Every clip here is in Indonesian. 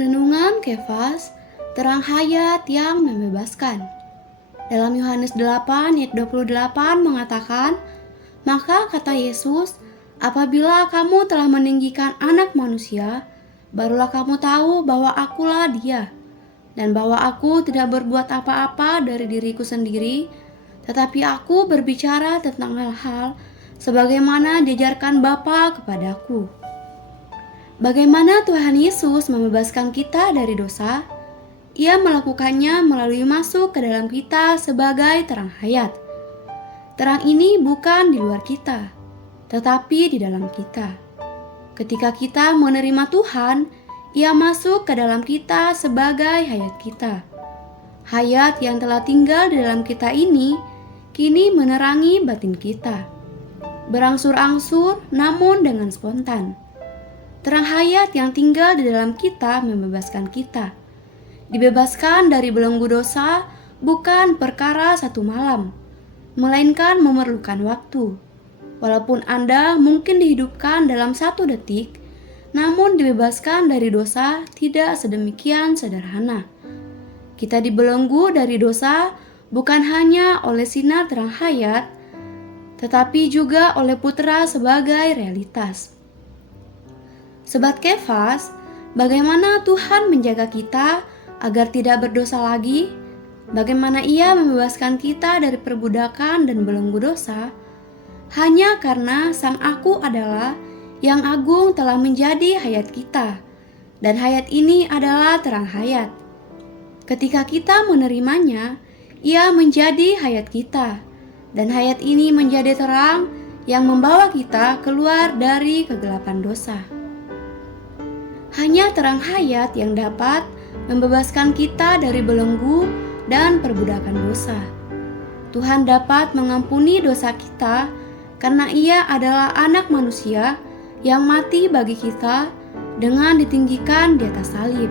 Renungan Kefas, terang hayat yang membebaskan. Dalam Yohanes 8 ayat 28 mengatakan, "Maka kata Yesus, apabila kamu telah meninggikan anak manusia, barulah kamu tahu bahwa akulah dia, dan bahwa aku tidak berbuat apa-apa dari diriku sendiri, tetapi aku berbicara tentang hal-hal sebagaimana diajarkan Bapa kepadaku." Bagaimana Tuhan Yesus membebaskan kita dari dosa? Ia melakukannya melalui masuk ke dalam kita sebagai terang hayat. Terang ini bukan di luar kita, tetapi di dalam kita. Ketika kita menerima Tuhan, Ia masuk ke dalam kita sebagai hayat kita. Hayat yang telah tinggal di dalam kita ini kini menerangi batin kita. Berangsur-angsur namun dengan spontan. Terang hayat yang tinggal di dalam kita membebaskan kita. Dibebaskan dari belenggu dosa bukan perkara satu malam, melainkan memerlukan waktu. Walaupun Anda mungkin dihidupkan dalam 1 detik, namun dibebaskan dari dosa tidak sedemikian sederhana. Kita dibelenggu dari dosa bukan hanya oleh sinar terang hayat, tetapi juga oleh Putra sebagai realitas. Sobat Kefas, bagaimana Tuhan menjaga kita agar tidak berdosa lagi? Bagaimana Ia membebaskan kita dari perbudakan dan belenggu dosa? Hanya karena Sang Aku adalah yang agung telah menjadi hayat kita, dan hayat ini adalah terang hayat. Ketika kita menerimanya, Ia menjadi hayat kita, dan hayat ini menjadi terang yang membawa kita keluar dari kegelapan dosa. Hanya terang hayat yang dapat membebaskan kita dari belenggu dan perbudakan dosa. Tuhan dapat mengampuni dosa kita karena Ia adalah anak manusia yang mati bagi kita dengan ditinggikan di atas salib.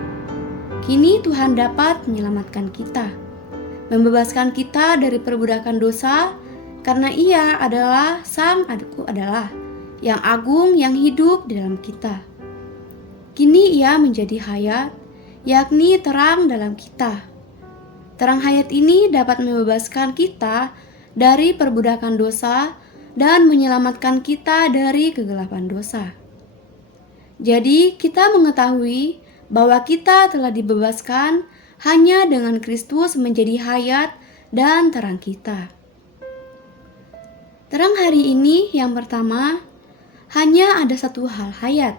Kini Tuhan dapat menyelamatkan kita, membebaskan kita dari perbudakan dosa karena Ia adalah Sang Aku adalah yang agung yang hidup di dalam kita. Kini Ia menjadi hayat, yakni terang dalam kita. Terang hayat ini dapat membebaskan kita dari perbudakan dosa dan menyelamatkan kita dari kegelapan dosa. Jadi kita mengetahui bahwa kita telah dibebaskan hanya dengan Kristus menjadi hayat dan terang kita. Terang hari ini yang pertama, hanya ada satu hal hayat.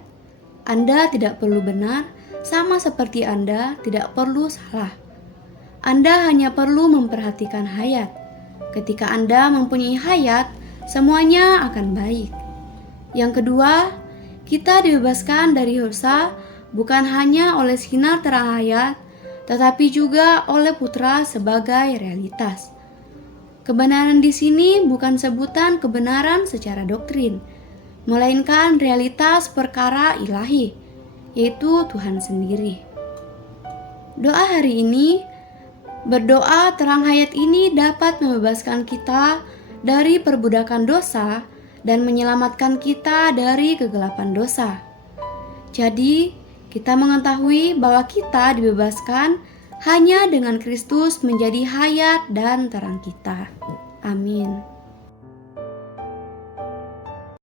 Anda tidak perlu benar, sama seperti Anda tidak perlu salah. Anda hanya perlu memperhatikan hayat. Ketika Anda mempunyai hayat, semuanya akan baik. Yang kedua, kita dibebaskan dari dosa bukan hanya oleh sinar terang hayat, tetapi juga oleh Putra sebagai realitas. Kebenaran di sini bukan sebutan kebenaran secara doktrin, melainkan realitas perkara ilahi, yaitu Tuhan sendiri. Doa hari ini, berdoa terang hayat ini dapat membebaskan kita dari perbudakan dosa dan menyelamatkan kita dari kegelapan dosa. Jadi, kita mengetahui bahwa kita dibebaskan hanya dengan Kristus menjadi hayat dan terang kita. Amin.